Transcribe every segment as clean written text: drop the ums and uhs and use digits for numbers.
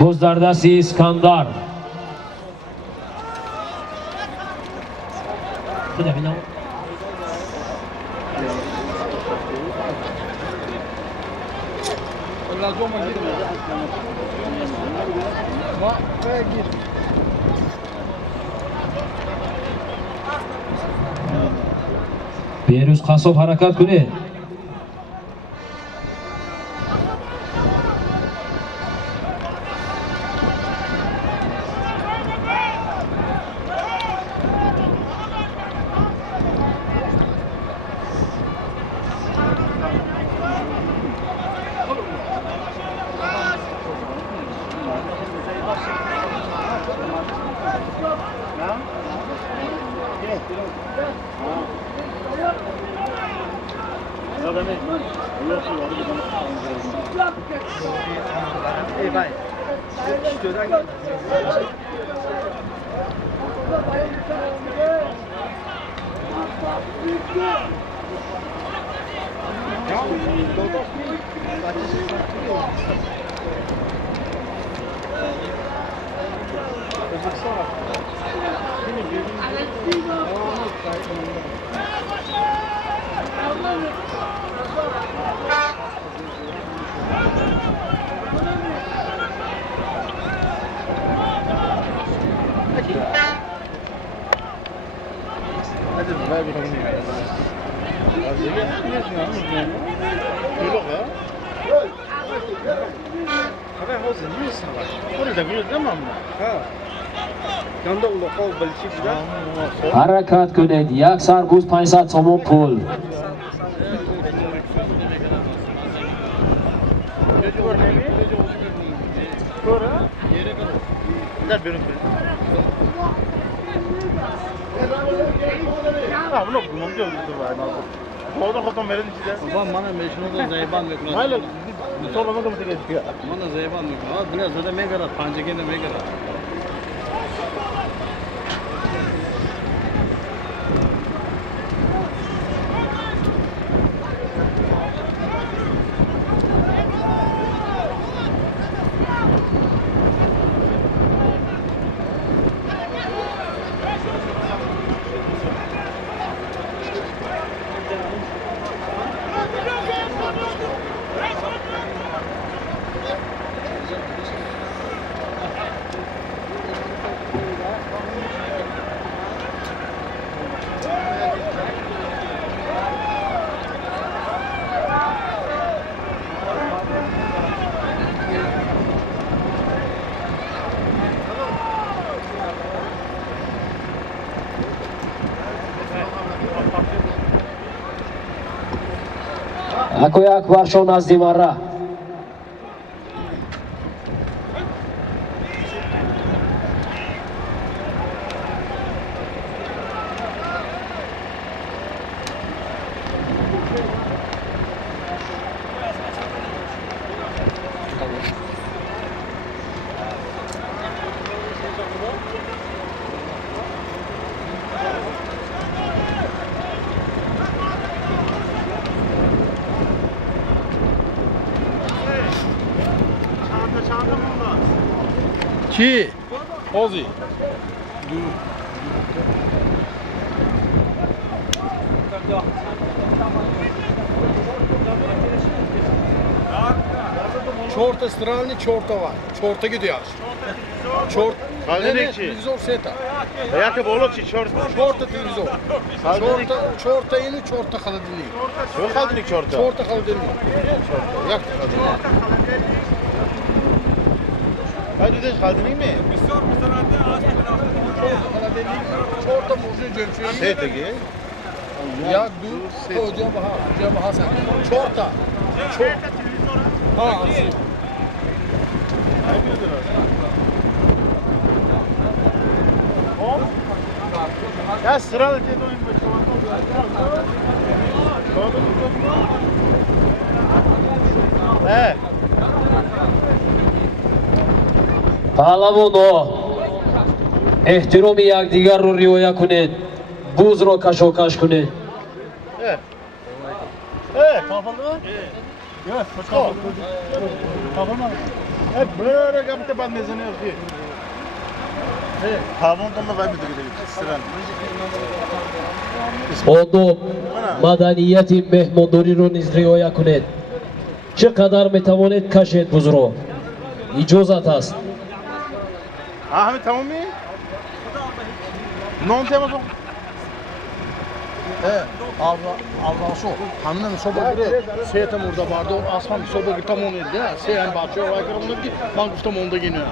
Bozdardasi İskandar. Behruz Qassob harakat kuni. Harakat kuned. Yak sarguz 500 somon pul. Mana meşhur zayıban mekran. Hayır, bir sorma da mı gerekiyor? Mana zayıban mekran. Biraz da megara, pancakende megara. Akoyak Varshov nazdi marra. Ki? Ozi. Çorta stralni çorta var. Çorta gidiyor. Çort. Televizor seta. Jaka bolo či čorta? Çorta televizor. Çorta yeni çorta kaladili. Što hladnik čorta? Çorta kaladili. Jak kaladili? Hadi de hladnik mi? Çorta burcu cömçüğü. Setegi. Ya dur. Hocam ha sen. Çorta. Çorta. Ha. Ya sıralı dedi oyun başı. Pahlavon ehtiromi yakdigar ro rioya kuned. Buz ro kashokash kuned. Kapalı mı? Yok, kapalı. Kapalı mı? Hep böyle kapıda ben nezine yapıyor. Havundan da ben bir de gidelim. Sıran. Ondo madaniyati mehmondori ро низ риоя кунед. Чӣ қадар метавонед кашед бузро? Иҷозат аст. Ahmet tamam mı? Non tema bu. Allah şu. Hamdan soba gire. Seyahatim orada vardı. O asman soba gire tam onu dedi. Seyahat bahçeye var. Onu ki ben kustam onda geliyor.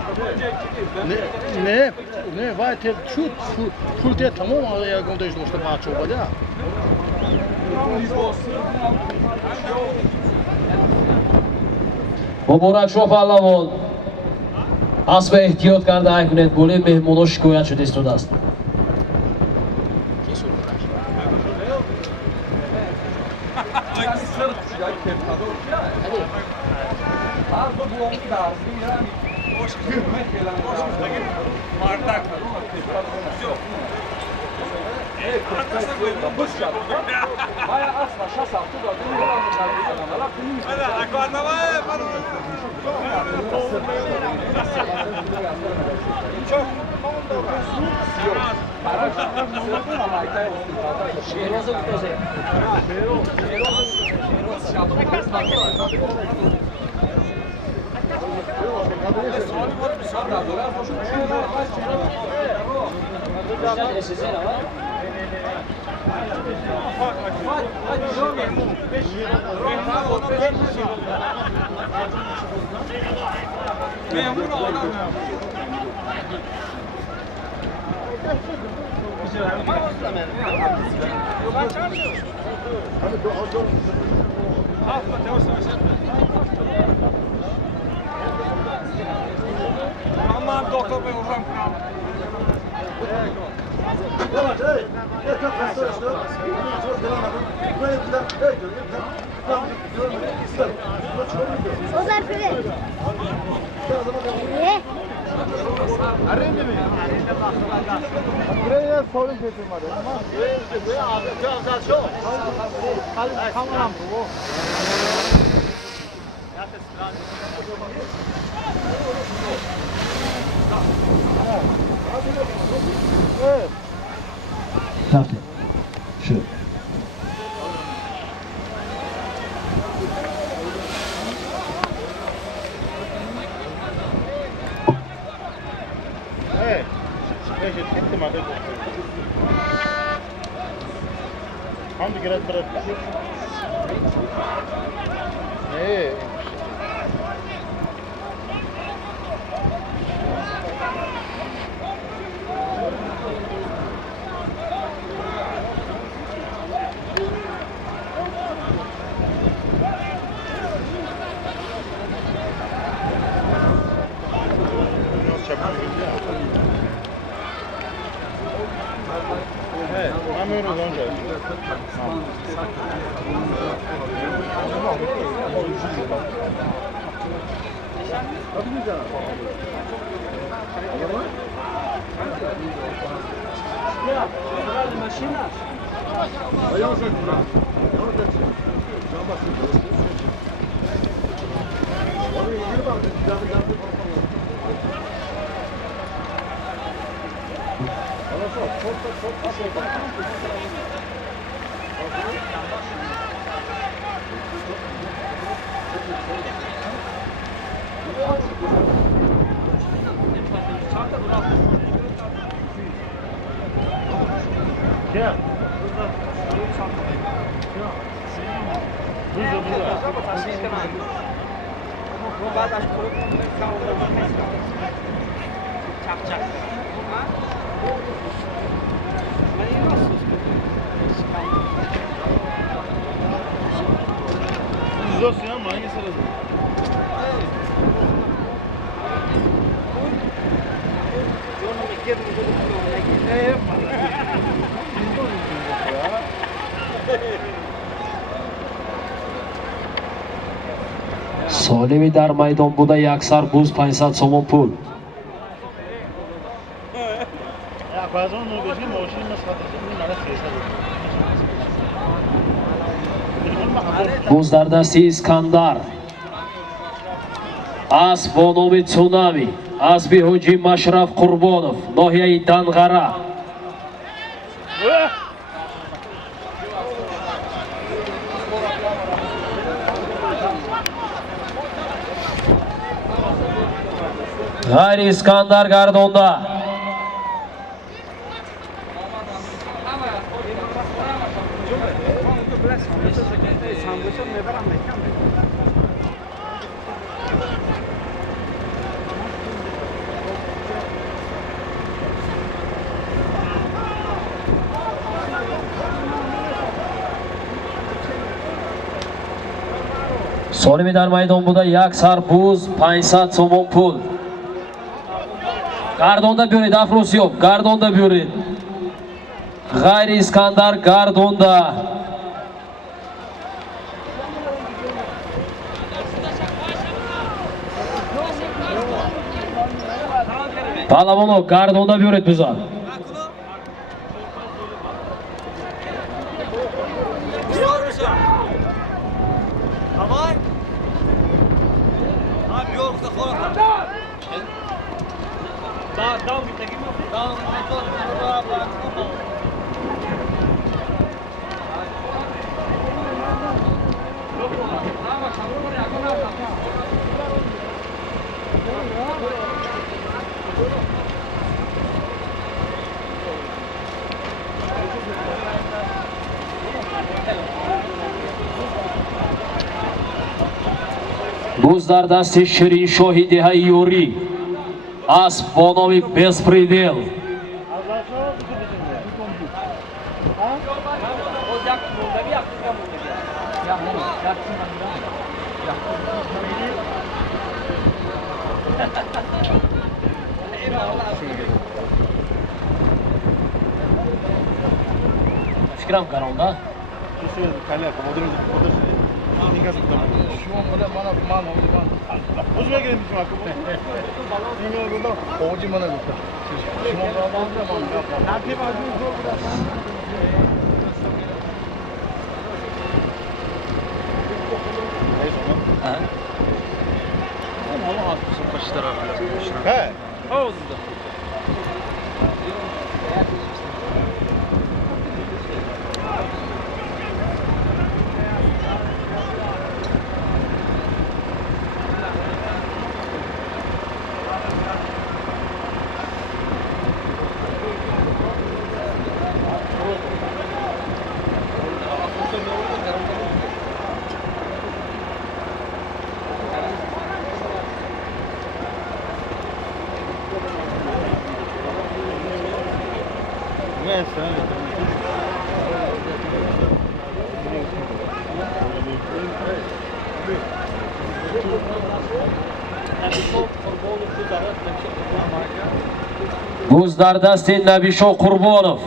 Ne? Vay tel şu te tamam ya gonda işte işte bahçe oldu ya. муборакшоҳ паҳлавон аспа эҳтиёт карда ай кунед боле меҳмонҳо шикоят шуда истодааст. Buraya sorun kesin var. Kameram bu. Evet. Tabii. Şu. Evet. Peki gittim hadi. Hamdi girer bırak. Evet, anlıyoruz önce. Gel. Zor ama hangi sırada? солими дар майдон буда яксар буз 500 сомон пул. Ya bazen onu gözüm oşun masrafı bunu nara siyasa. буз дар дасти искандар. اسب با نام تسونامی، اسب حاجی مشرف قربانов، ناحیه دنغره. غیر اسکندر گردونده. سالمی در میدان بوده، یک سربوز 500 سوم پول. گردونده بیارید افروسیوب، گردونده بیارید. غیر اسکندر گردونده. پالوانو گردونده بیارید بزن. روز در دست شیرین شاهی دهه یوری، اسب با نام بسپریدل. فکرم کردم روز در دست نبیشو قربانov.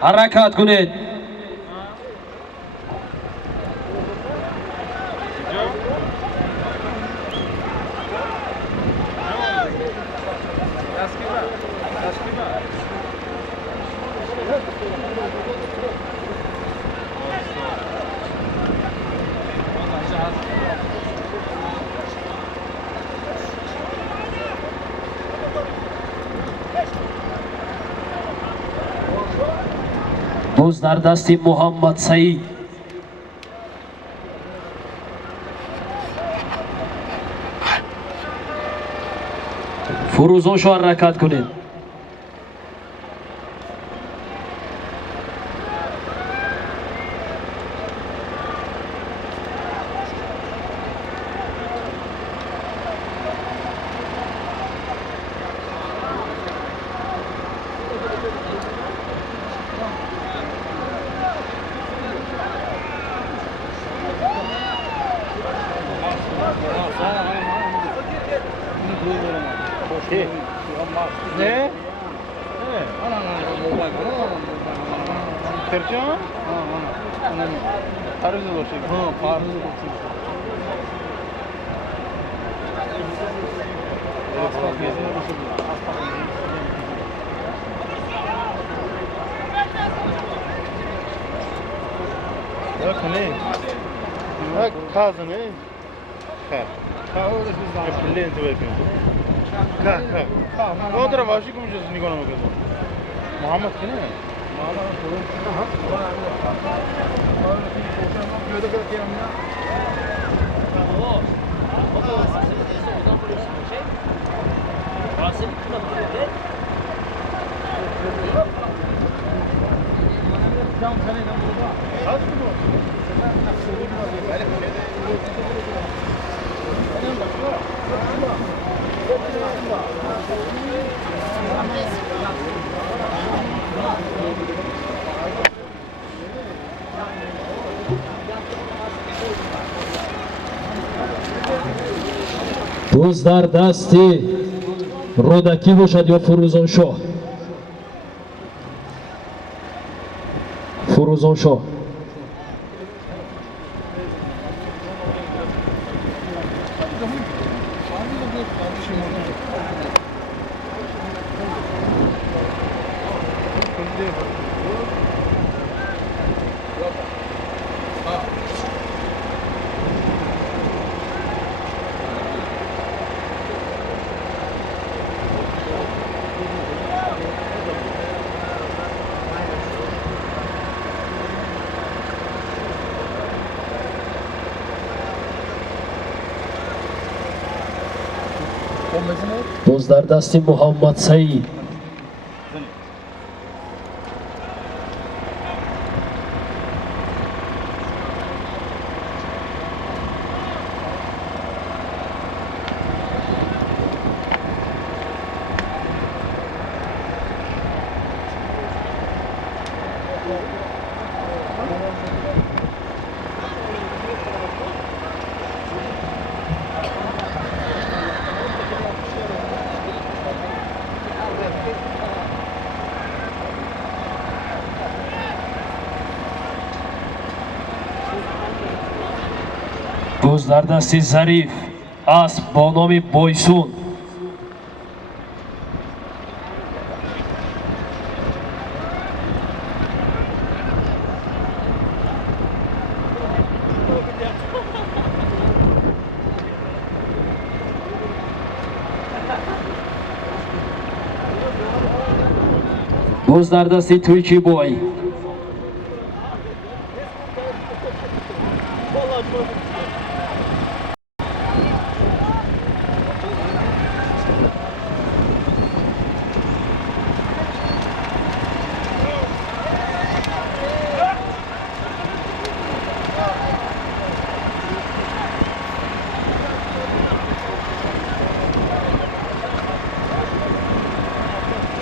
حرکت کنید. روز در دست محمد سعید. فروزانشو حرکت کنید. Ne? Tercih? Parız olacak. Ha, parız olacak. Asfalt gezine olacak. Bak ne? Bak kazı ne? Ka. Ka öyle siz daha. Pille intibe yapıyorsun. Ka. O tarafa aşık mı diyorsun Nikon'a mı kızım? Muhammed kim ne? Do'stlar dasti Rodaki bo'ladi yo Furuzonshoh. Furuzonshoh. Do'stlar dasti Muhammad Said. Do'stlar dasti Zarif asp با نام Boysun. Do'stlar dasti Turkiy boy.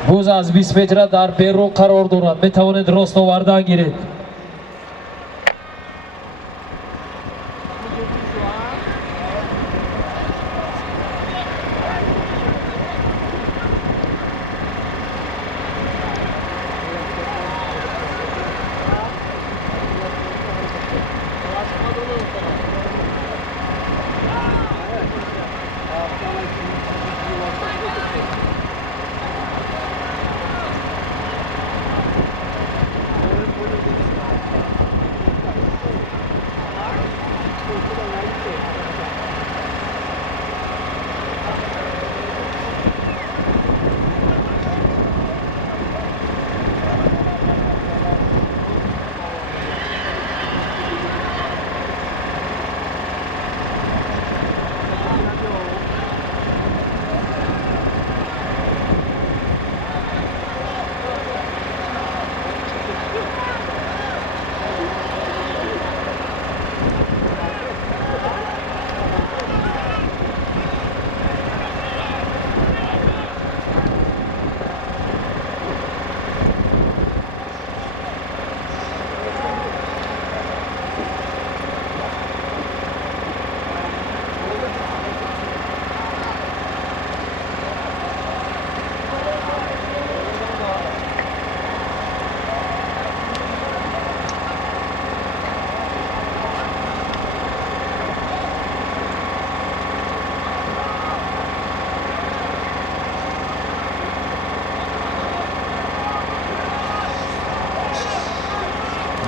Bo'z az 20 متر در بیرون قرار دارد. میتواند راست آوردن گیرد.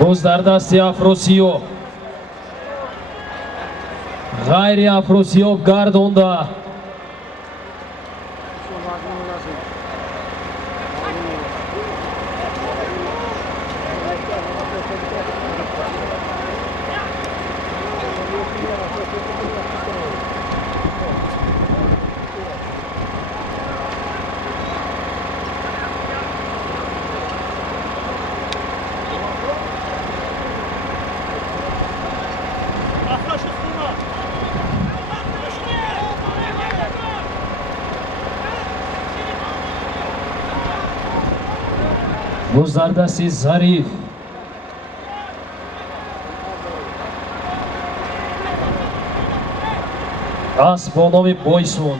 Bo'z در دستی افروسیو G'ayri Afrosiyab gardonda. Bu zardasi Zarif. As با نام بایسون.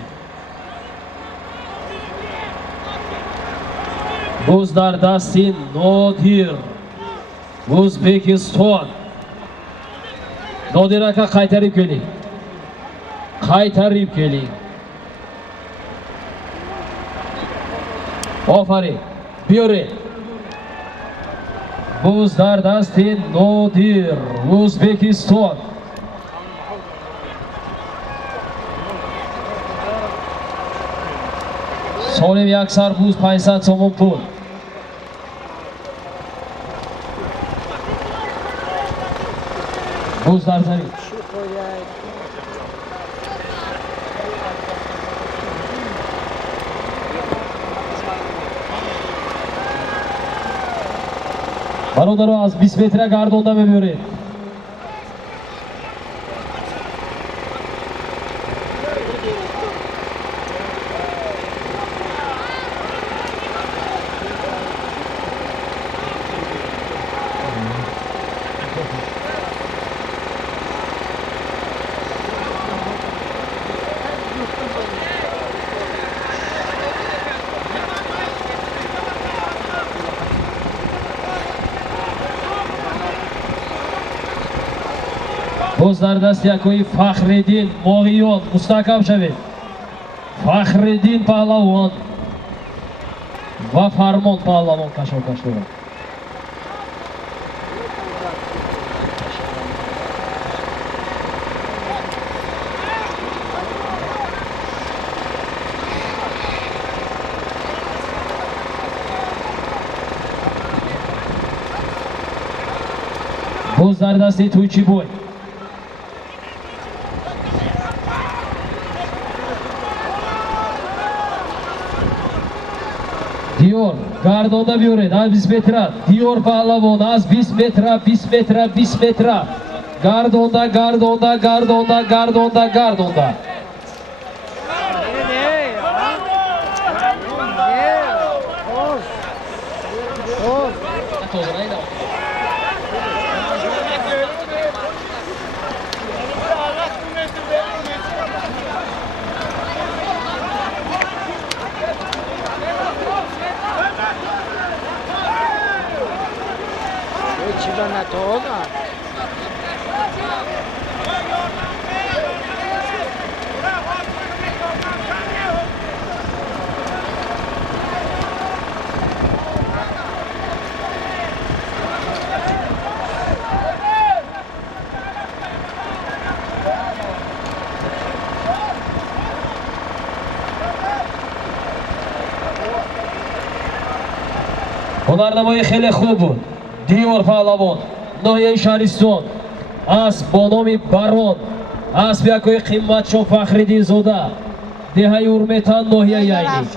بوز در دستی نادیر. O'zbekiston. Nodir aka qaytarib keling. Qaytarib keling. Ofarin. Buyuring. Buz dar dasti Nodir. O'zbekiston. Solim yaksar buz 500 so'm pul. Buz dar Zarif. Barodaro az 20 metre gardonda bemiyoruz. Bozlar dast yakoyi Faxriddin Mog'iyon mustahkam shaved. Faxriddin Pahlavon va Farmon Pahlavon qashqash bo'ldi. Bozlar dasti To'ychiboy. Diyor gardonda buyuradi. Az 20 metre. Diyor Pahlavon az 20 metre, 20 metre, 20 metre. Gardonda, gardonda, gardonda, gardonda, gardonda. Chilona toda. هنرنمایی خیلی خوب بود. دیور پهلوان ناحیه شهرستان از با نام بران از بیاکوی قیمتشون فخریدین زاده دهه اورمتان ناحیه یعنی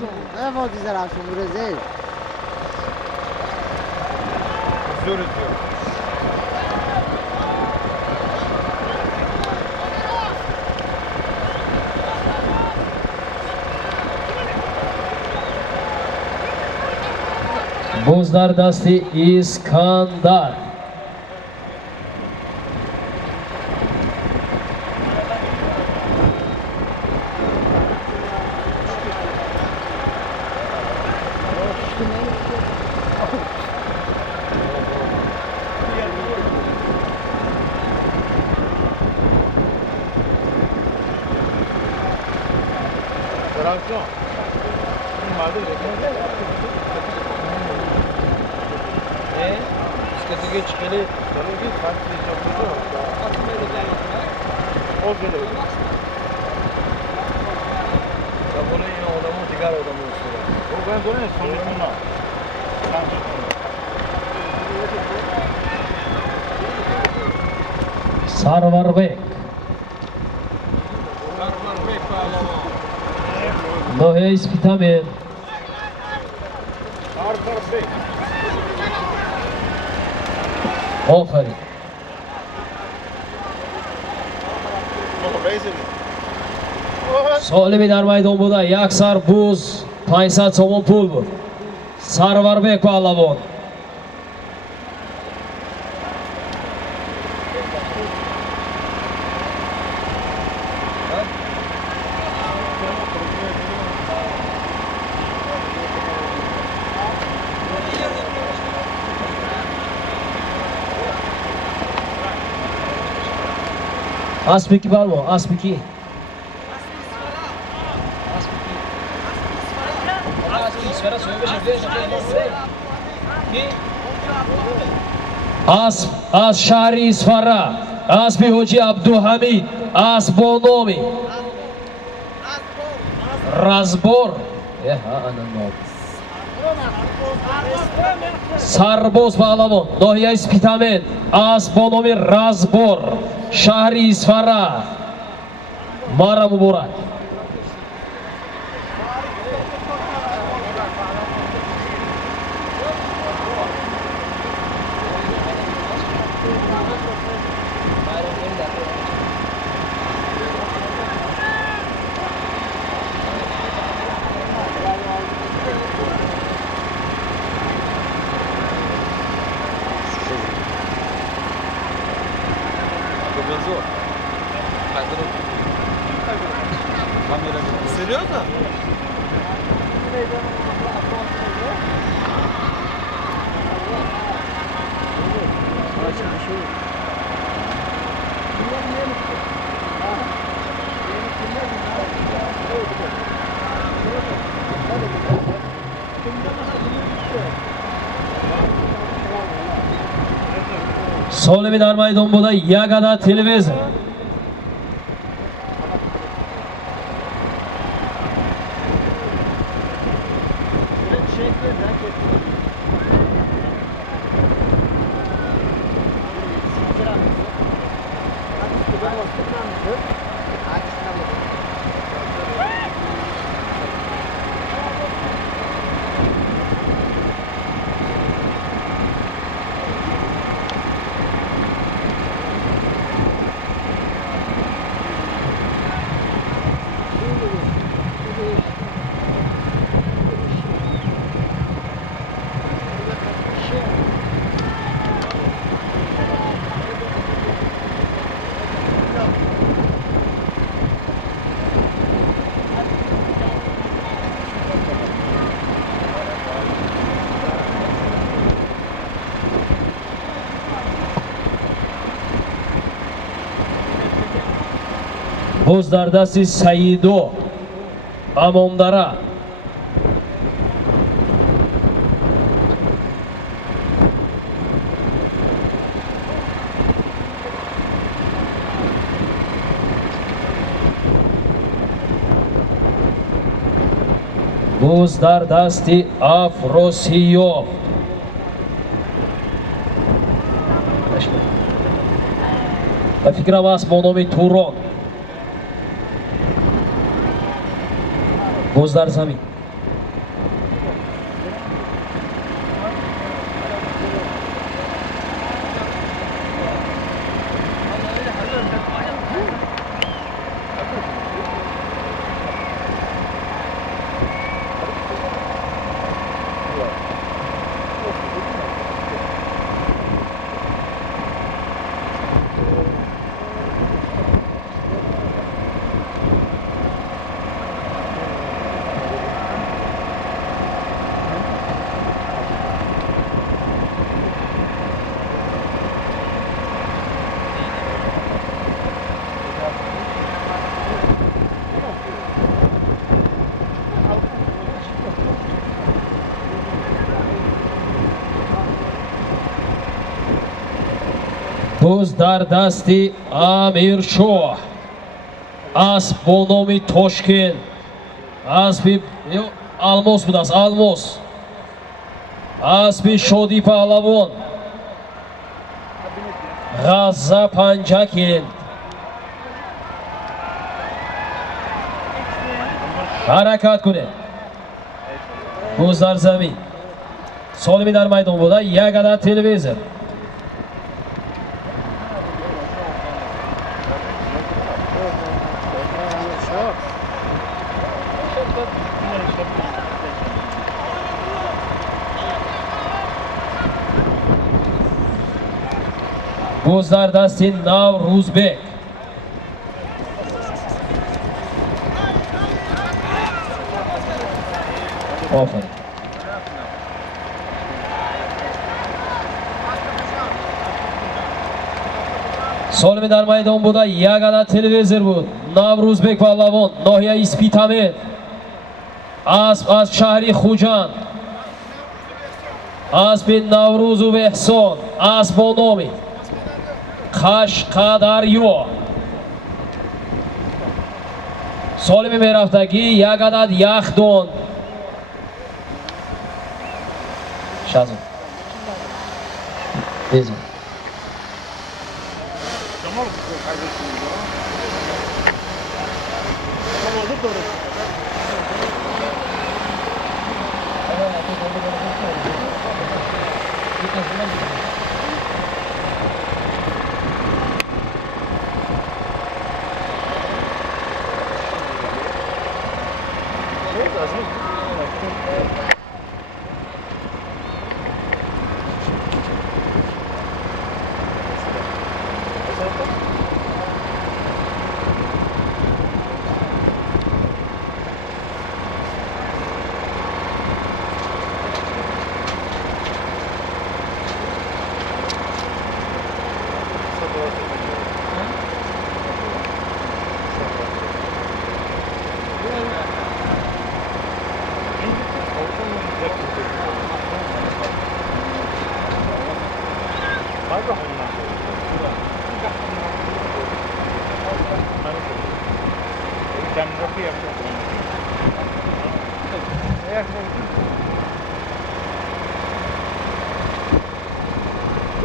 Boz dar dasti İskandar. Çıkılı, çıkılı. O geliyor. Ya bunu yine adamı diğer adamı olsun. O ben dönüyorum sonrasında. Sarvarbek. Nohya ispitamen. Oferin. Solimi dar maydon buda yaksar buz 500 somon pul bu. Sarvarbek Pallavon. Aspiki var mı? Aspiki. As Şahri İsfara, as bir Hoca Abdülhamid, as Bonomi. Razbor. Sarboz Pallavon, Nohya ispitamen, as Bonomi Razbor, Şahri İsfara. Mara Mubarak. Серьезно? Solimi dar maydon buda Yagada televizor. Bozdardasi Saido Amondara. Bozdardasti Afrosiyov. Fikram است با نام توران. بزدر زمین. Bozdar dasti Amir Shoh. اسب با نام تاشکن، اسب الماس بود است، الماس، اسب شادی پهلوان، غزه پنجکن. حرکت کنه بوز در زمین. سالمی در میدان بوده. یک عدد تلویزر. بوز در دست نوروزبک. آفرین. سالمی در میدان بوده. یک عدد تلویزر بود. نوروزبک پهلوان، ناحیه اسپیتامه. اسب از شهری خوجند. اسب نوروز و احسان. اسب با نام قشقدریو. سالمی میرفتگی یک عدد یخدان. شازم دیزم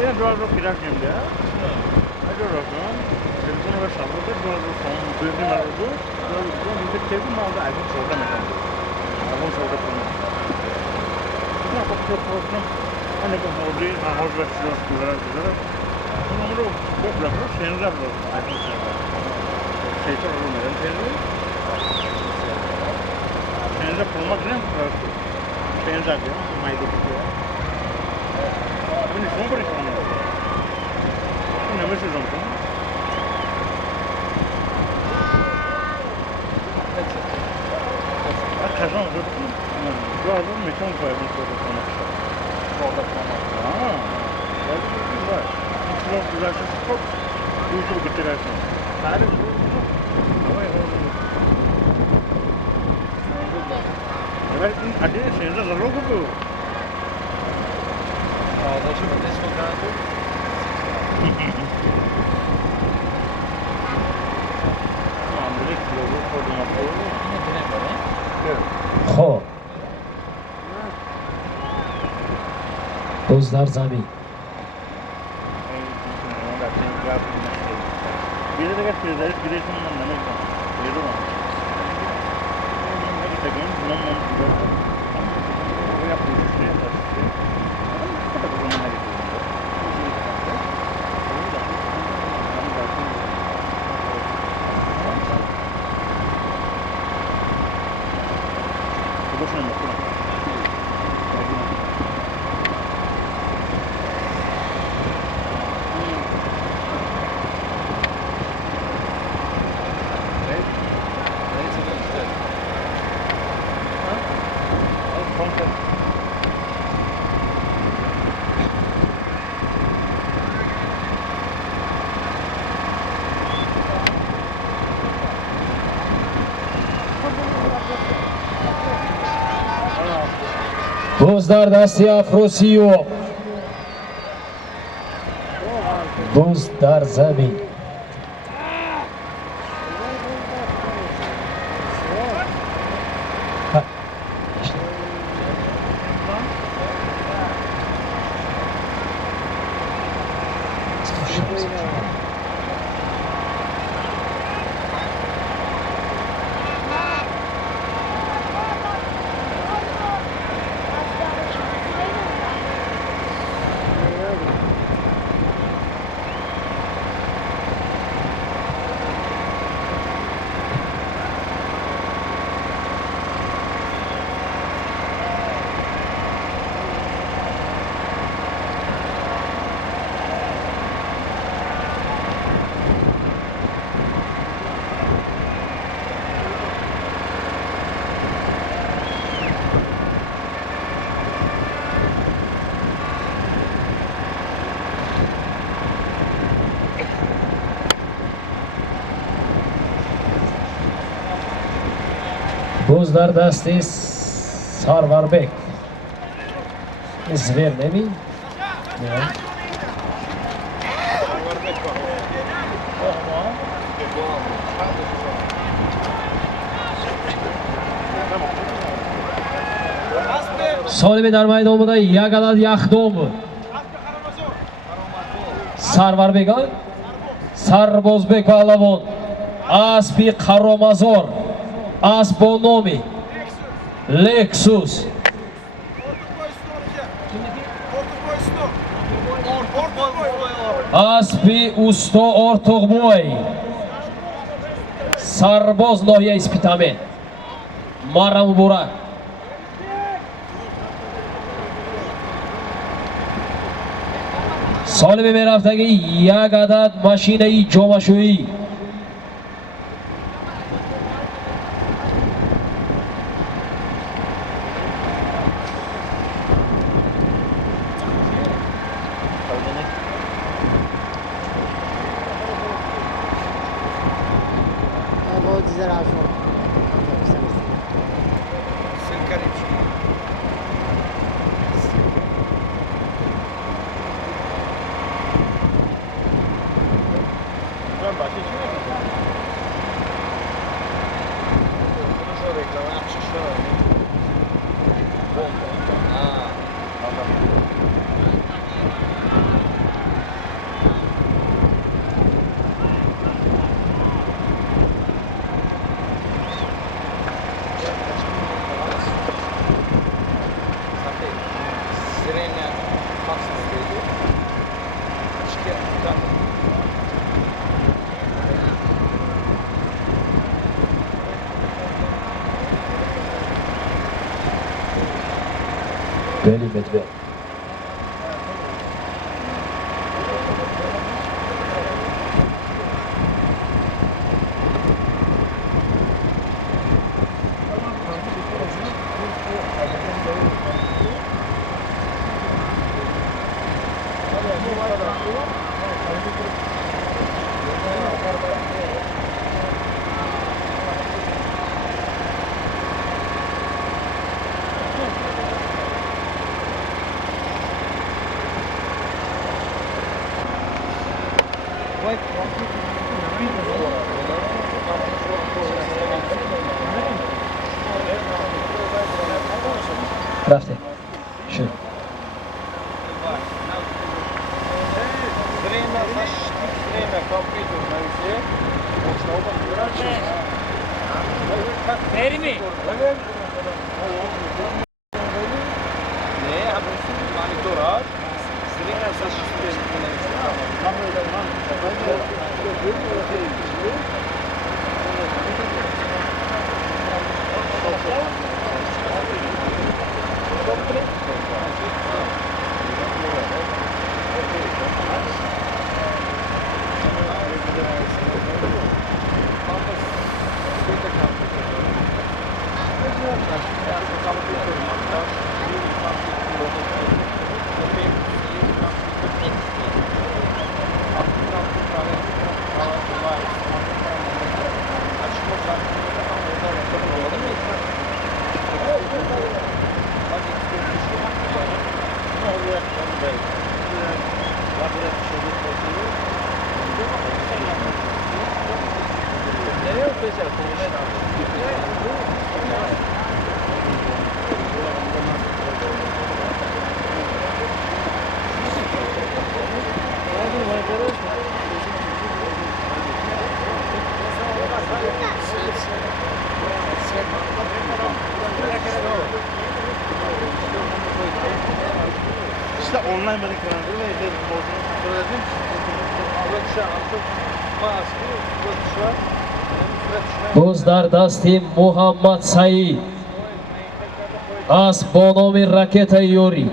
Yine doğru pilav geldi ya. Hadi bakalım. Telefonu ve şarjı doğru son düzgün arıyordu. Doğru bir telefon aldı. Ayın sonra mekan. Ayın sonra konu. Ne yapıyor program? Hani bu modeli mahal versiyon kullanıyorlar. Bunu bu bırakıyor. Senler var. Ayın sonra. Şeyde olur mu? Senler program ne yapıyor? Senler diyor. Mayda diyor. Bunu son bir şey. Ne mesaj oldu? Kazan oldu. Doğru mu? Mekan koymuş orada sana. Orada sana. Aa. Geldi var. Çok güzel çok. Çok bitirersin. Hadi. Evet, hadi sen de zor oldu. خب بوز در زمین. بوز در دستی افروسیو. بوز در زمین. Tekshiramiz. Bo'zlar dasti Sarvarbek. Zvernemi? Ya. Solimi در maydonida Yagalad Yaxdom. Sarvarbek, Sarbozbek Palavon, Aspi Qaromazor, Asbonomi, Lexus. Aspi Usto Ortoqboy, Sarboz nohiya ispitamen, Mara Muborak. Solimi bir haftagi یک عدد ماشینه جامعشویی. Veli Medved. رفته شد Hadi bakalım. боз дар дасти Муҳаммад Саид аст бо номи Ракетаи ёрӣ.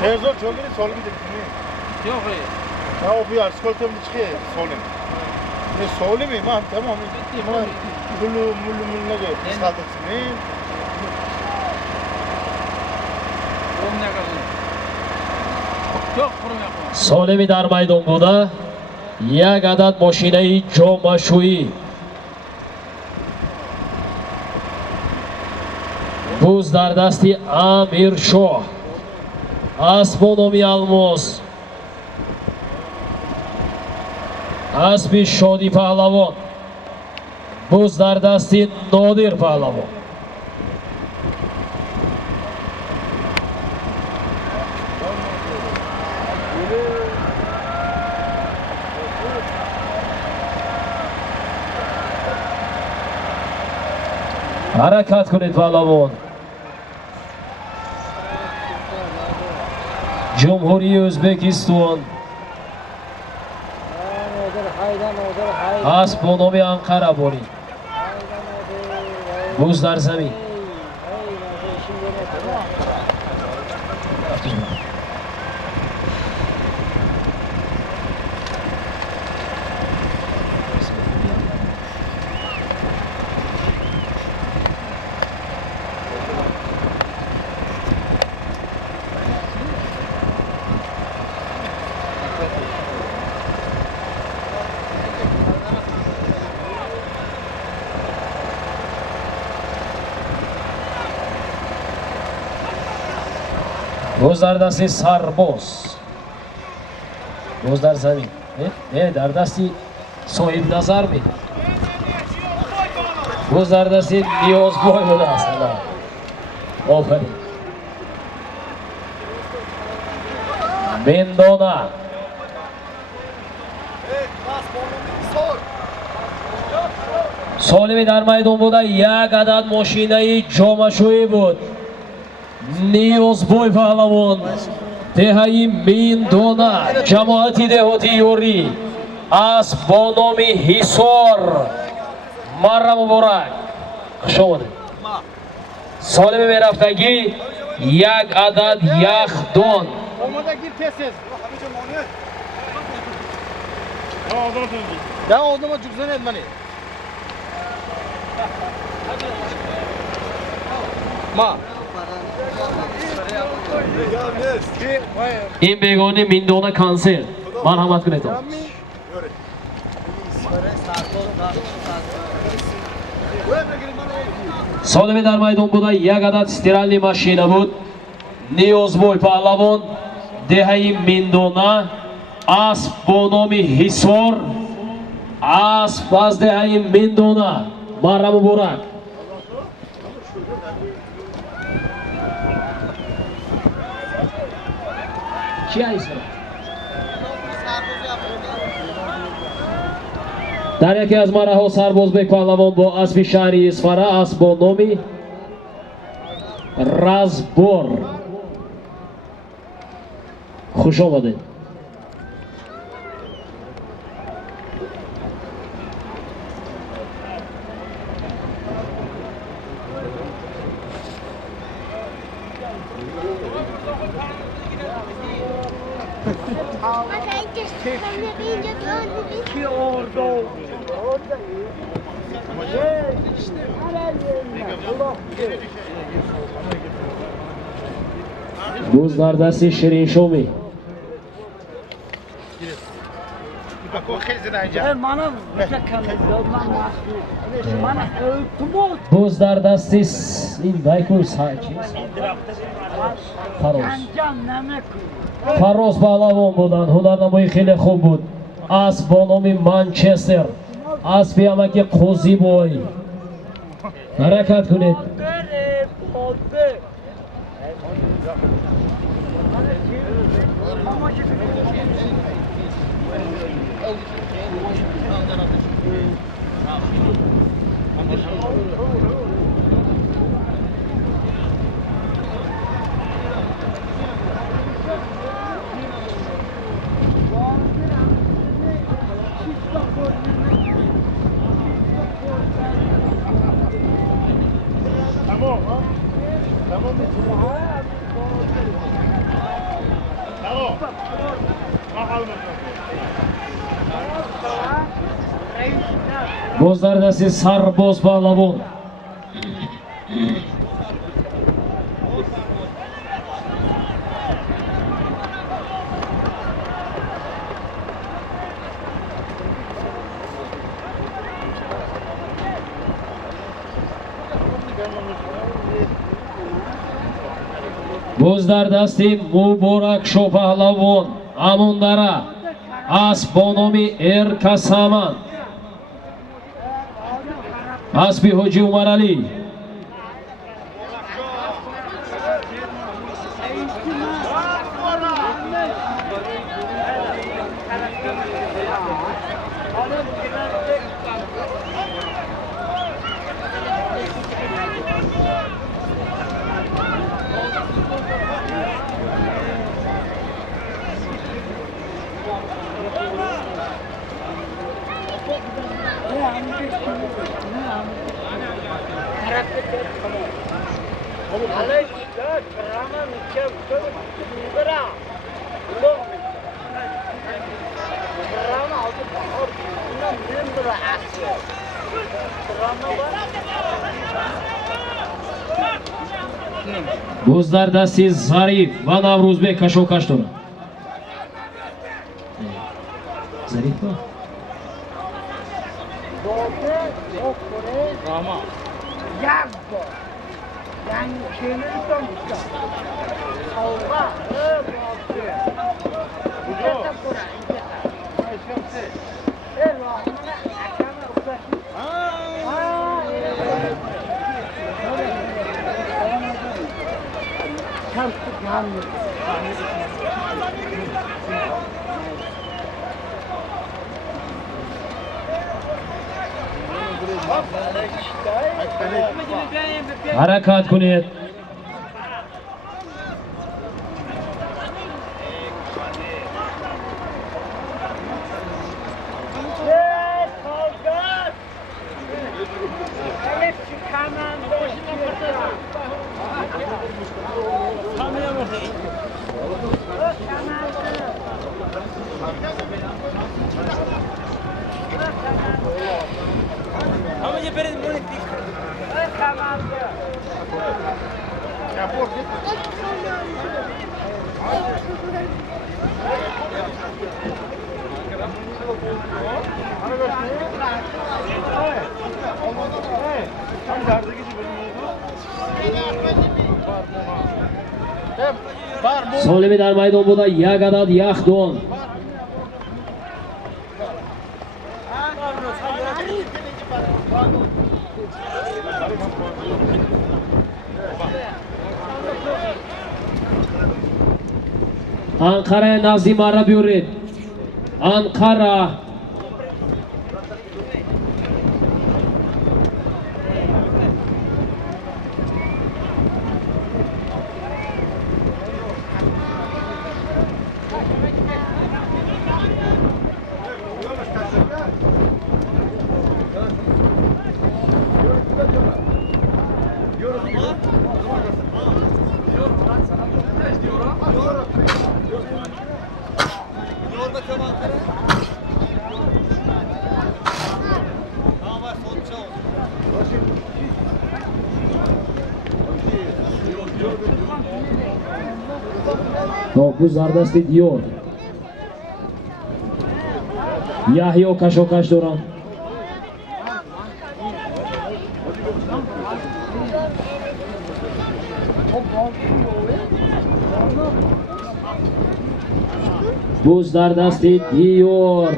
Şehzor çok iyi solum dedi. Yok hayır. Ya o bir askoltem çıkıyor solim. Ne solim mi? Tamam. Mulu ne diyor? Sadıksın mı? Солими дар майдон буда як адад мошинаи ҷомашӯӣ буз дар дасти Амиршоҳ аст бо номи Алмос аспи Шодӣ Паҳлавон буз дар дасти Нодир Паҳлавон. ҳаракат кунед паҳлавон. ҷумҳурии Ӯзбекистон аст бо номи Анқара борид буз дар замин. буз дар дасти Сарбоз буз дар замин дар дасти соҳибназар мед буз дар дасти Ниёзбой будааст. офарин Мендона солими дар майдон буда як адад мошинаи ҷомашӯӣ буд. Ниёзбой Паҳлавон деҳаи Мендона ҷамоати деҳотии ёрӣ аст бо номи Ҳисор. марра муборак хушомадед. солими мерафтагӣ як адад яхдон ин бегони Мендона кансел. марҳамат кунед. солими дар майдон буда як адад стиральни машина буд. Ниёзбой Паҳлавон деҳаи Мендона اسب با نام حصار، اسب از دهه مندانه. مره مبارک. چی هست؟ در یکی از مره ها سربازبک پهلوان با اسب شهری اصفهان، اسب با نام رزبور. خوش آمدید. بوز در دست شیرین شومی. بوز در دست این دایکوس های چیز فراز. فراز پهلوان بودند. هنرنمایی خیلی خوب بود. اسب با نام منچستر، اسبی همکی قوزی بوی. حرکت کنید. باز در دست سرباز پهلوان. باز در دست مبارک شو پهلوان امون داره، اسب با نام ارکسمن، اسب حاجی عمر علی. باز در دستی ظریف و نوروزبek کشوکش دارد. ظریف با حرکت کنید. سالمی در میدان بوده، یک عدد یک دون. Anqara nazdi marra biyorid. Anqara. Bu zardasti Diyor. Yahyo kashokash do'ron. Bu zardasti Diyor.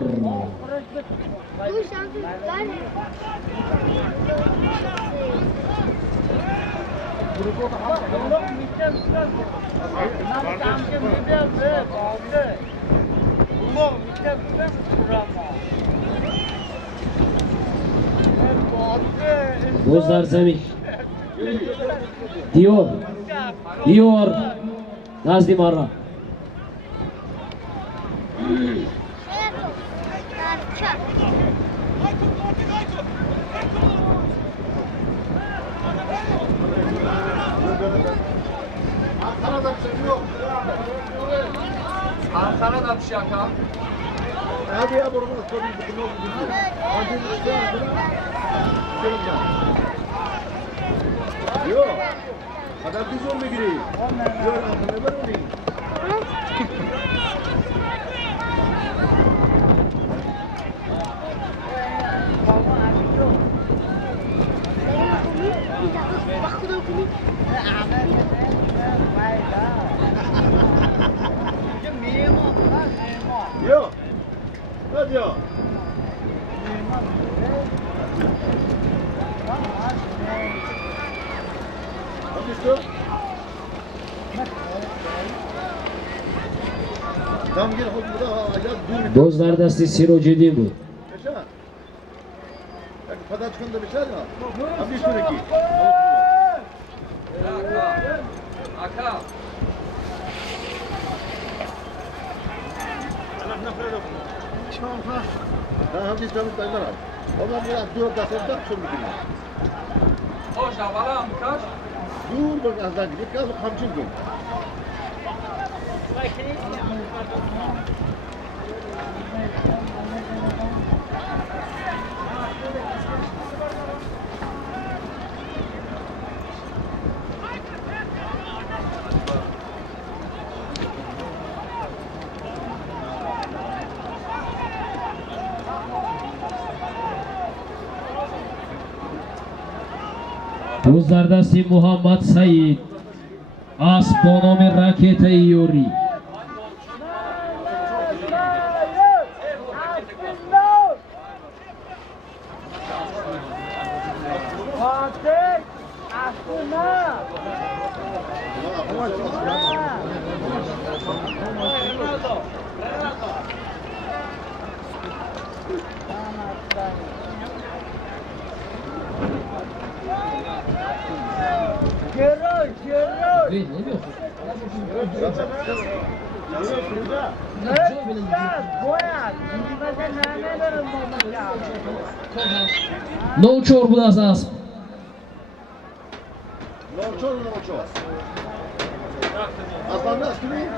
Bozlar Semih. Diyor. Diyor. Nazdi marra. Ankara'da bir şey akal. Hadi ya bunu sorayım. Yok. Kadar düz olma gireyim. Yok, ne var olayım? Yok. Hadi ya. Hadi şu. Tam gel hadi burada ya dur. Bozlar dasti Sirojidin bu. Yaşa. Ya padaçkında bir şey mi? Hadi şuradaki. Akal. Ben hadi canım dayılar abi. Ondan biraz dur da sen tak şunu bir. Hoş havalı kaç? Dur bak azdan gidip gel kamçın gün. Bozlar dasti Muhammad Said. As bonomi raketa Yuri. No çor bu da asas. Noçor. Aslan da askeri.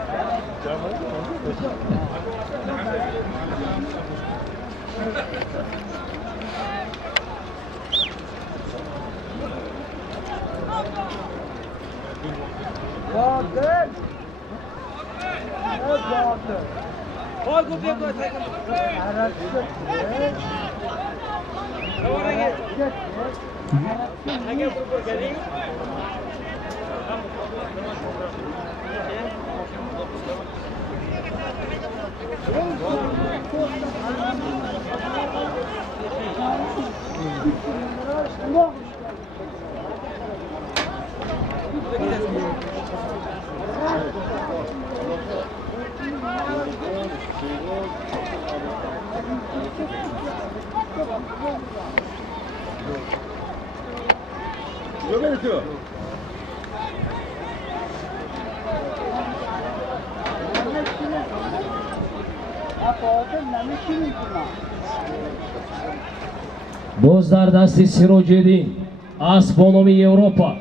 Boz در دست سیروجدین اسب با نام اروپا.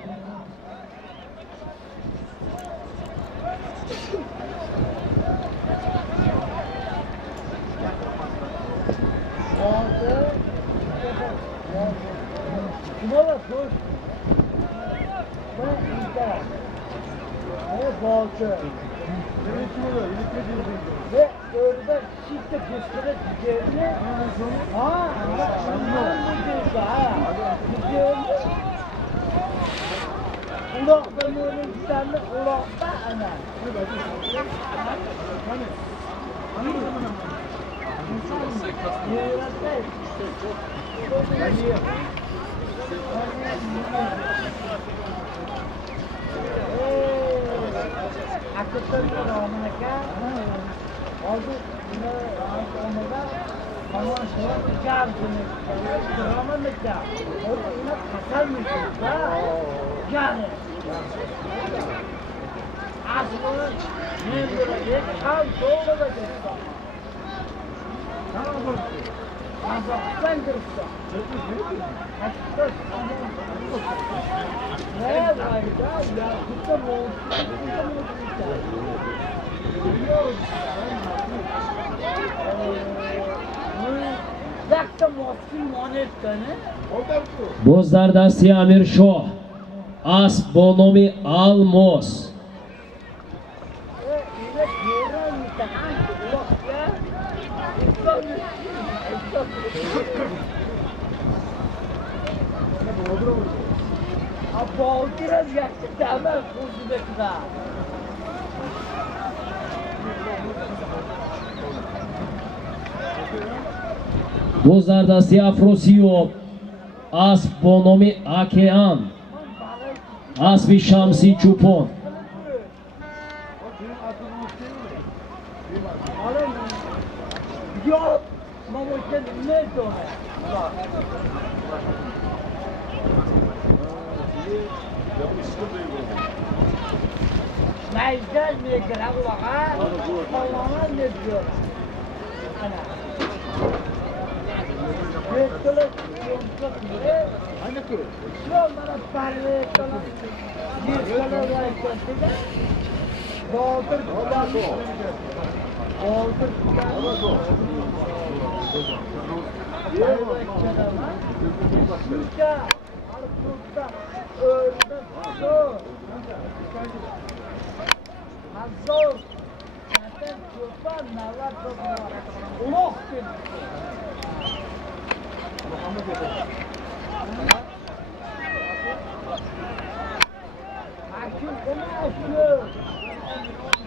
باز در دستی امیر شاه اسب با نام الماس. باز در دستی افروسیاب اسب با نام اکیان اسب شمسی چوپان.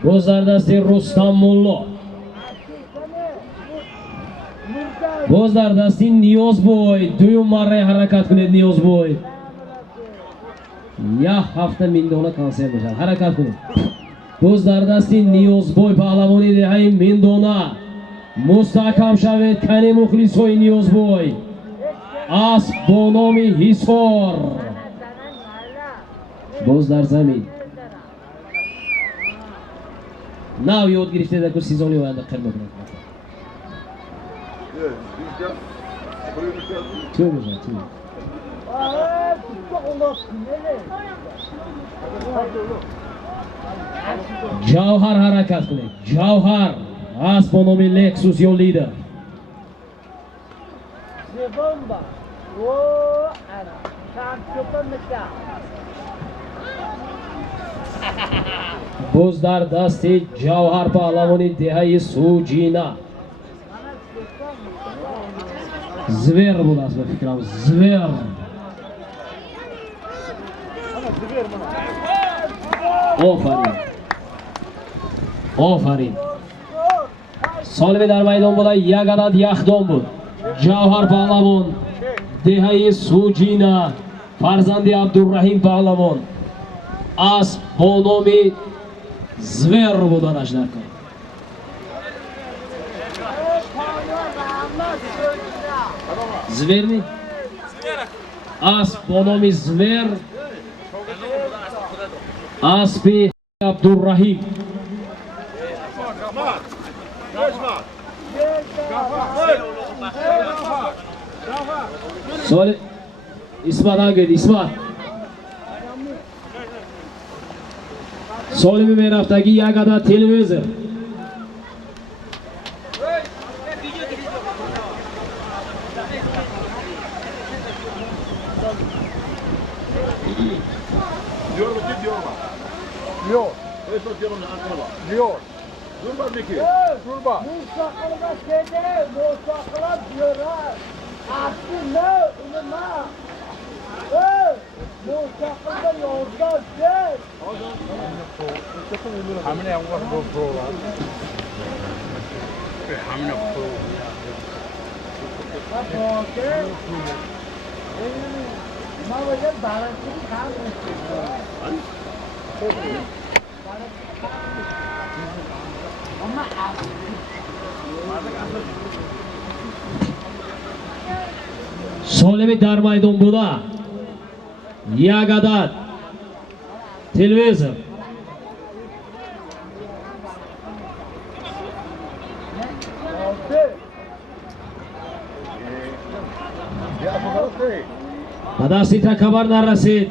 باز در دست رستم مولا. باز در دست نیاز بوی دویم مره حرکت کنید. نیاز بوی یک هفته میندونه کانسر بشن. حرکت کنید. باز در دست نیاز بوی پهلوانی دهی میندونه مستحکم شوید. کنی مخلص های نیاز بوی اسب با نام حصار. باز در زمین ناو یاد گرفته در که سیزانی باید قرم بکنید. تو بزن تو جوهر حرکت کنید. جوهر اسب با نام لکسوس یا لیدر. باز در دست جوهر پهلوانی دهه سوجینا. زویر بود است به فکرم. زویر آفرین آفرین. سالمی در میدان بود. یک عدد یخدان بود. جوهر پهلوان دهه سوجینا فرزند عبدالرحیم پهلوان اسب با نام زویر بودنش در کار. زویر نی؟ اسب با نام زویر اسب عبدالرحیم. سوال اسمت انگید اسمت سوال می رفتگی یک عدد تلویزر. Diyor. Diyor. Durma peki. Durma. Musaklarına şeyde, musaklar diyor ha. Aslı ne, ulema. Musaklarına yolda gel. Hamine yapmak bu program. Hamine bu. Bakın. Mavacın balıkçı kalmış. سالمی در میدان بوده یک عدد تلویزر. به دستی تا خبر نرسید.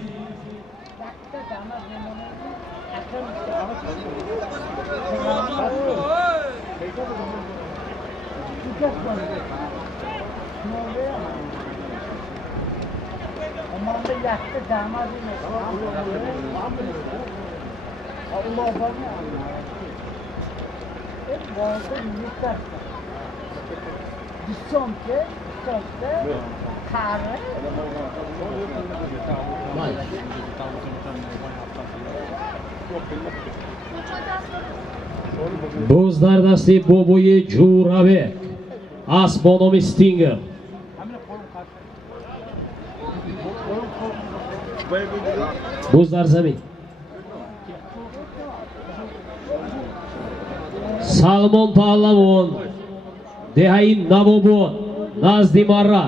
Amanda yaktı damadını. Allah bana. Hep boğazda yıkar. Düşsem ki, karı. باز در دست بابای جوروه اسب با نام استینگر. باز در زمین سلمان پهلوان دهایی نوابان نزدی مرا.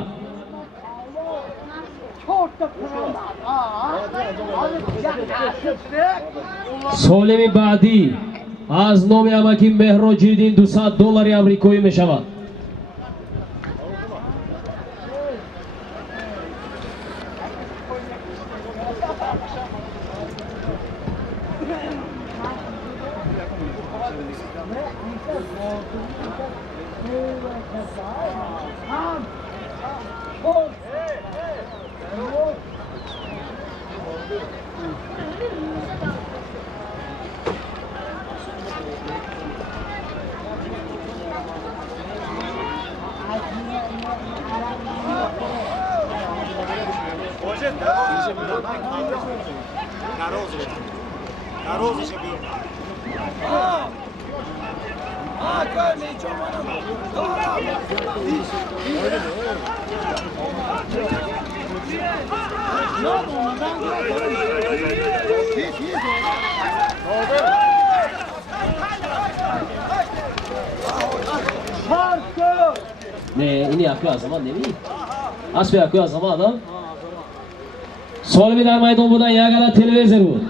سالمی بعدی از نام امکی مهراجیدین $200 آمریکایی می شود. Ne, ini yapıyor o zaman değil mi? Asıl yapıyor o zaman adam. Solmi در میدان بودن یک عدد تلویزر بود.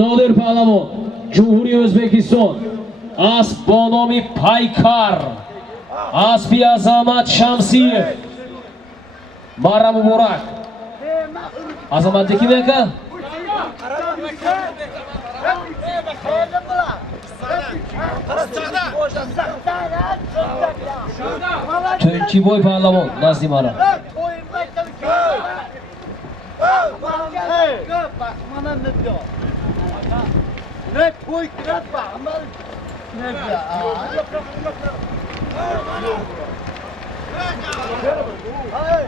نادر پهلوان جمهوری ازبکستان اسب با نام پیکر اسبی عظمت شمسیه مرا مبارک. عظمت کی میگه؟ تونچی بوی پهلوان نزدی مرا. Bana ne diyor? Ne koy kirat bak ama ne diyor? Hey!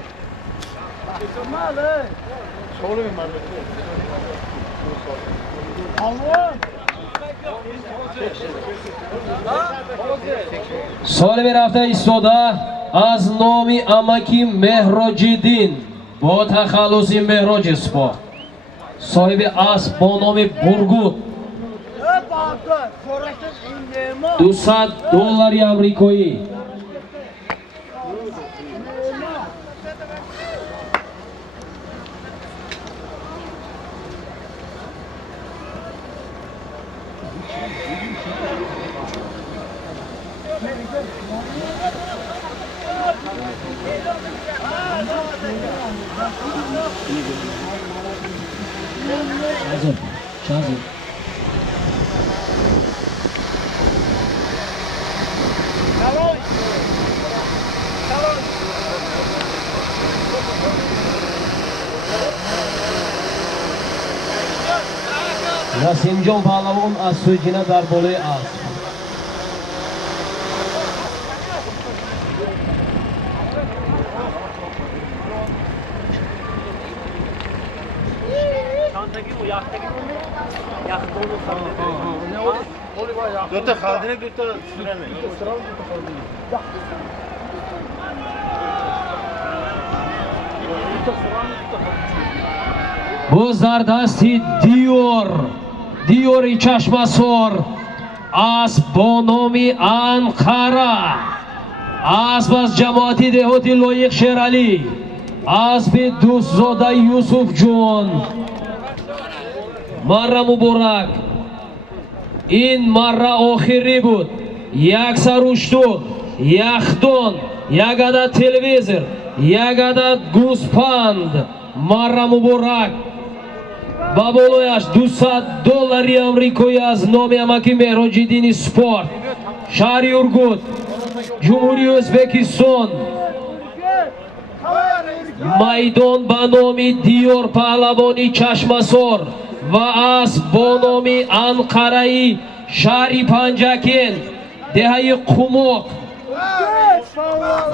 Kemal hey! Söyleyeyim ben. Allah! سال می رفته ایستاده از نام امکی مهراجیدین با تخلصی مهراج اسپاه صاحب اسب با نام برگوت $200 آمریکایی. Shazim. Nasimjon Pahlavon az Sujina dar bolay az. Götür kaldırı götür süremi. Bu zardasti Diori Chashmasor az Bonomi Anqara az bas jamoati dehoti Loyiq Sherali az be Dustzoda Yusufjon marra muborak in marra oxiri bud yak sarushtur yaxdon yagada televizor yagada guspand marra muborak Baboloyash $200 Amrikoyi az nomi Amaki Mehrojiddin Sport Shahri Urgut Jumhuriy O'zbekiston Maydon ba nomi Diyor Pahlavoni Chashmasor va as ba nomi Anqarai Shahri Panjakent Dehai Qumoq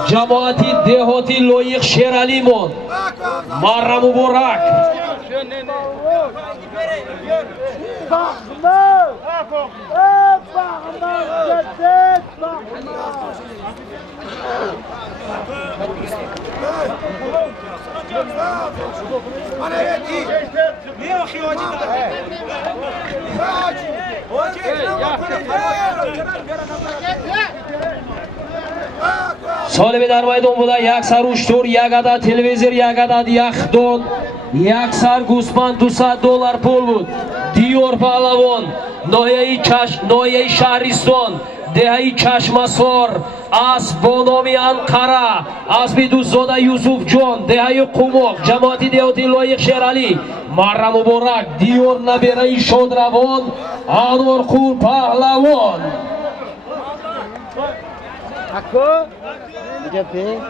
Jamoati dehoti Loyiq Sheralimon marra muborak Solibi dar maydon buda yak sarushtur, yak adat televizor, yak adat yaxdon, yak sar guspan $200 pul bud. Diyor Pahlavon, Noyai Shahriston, Dehai Chashmasor, as Bonomi Anqara, asbi Dustzoda Yusufjon, Dehai Qumoq, jamoati dehoti Loyiq Sherali, marra muborak, Diyor nabirai Shodravon, Anvarqul Pahlavon. Ako? Gaping.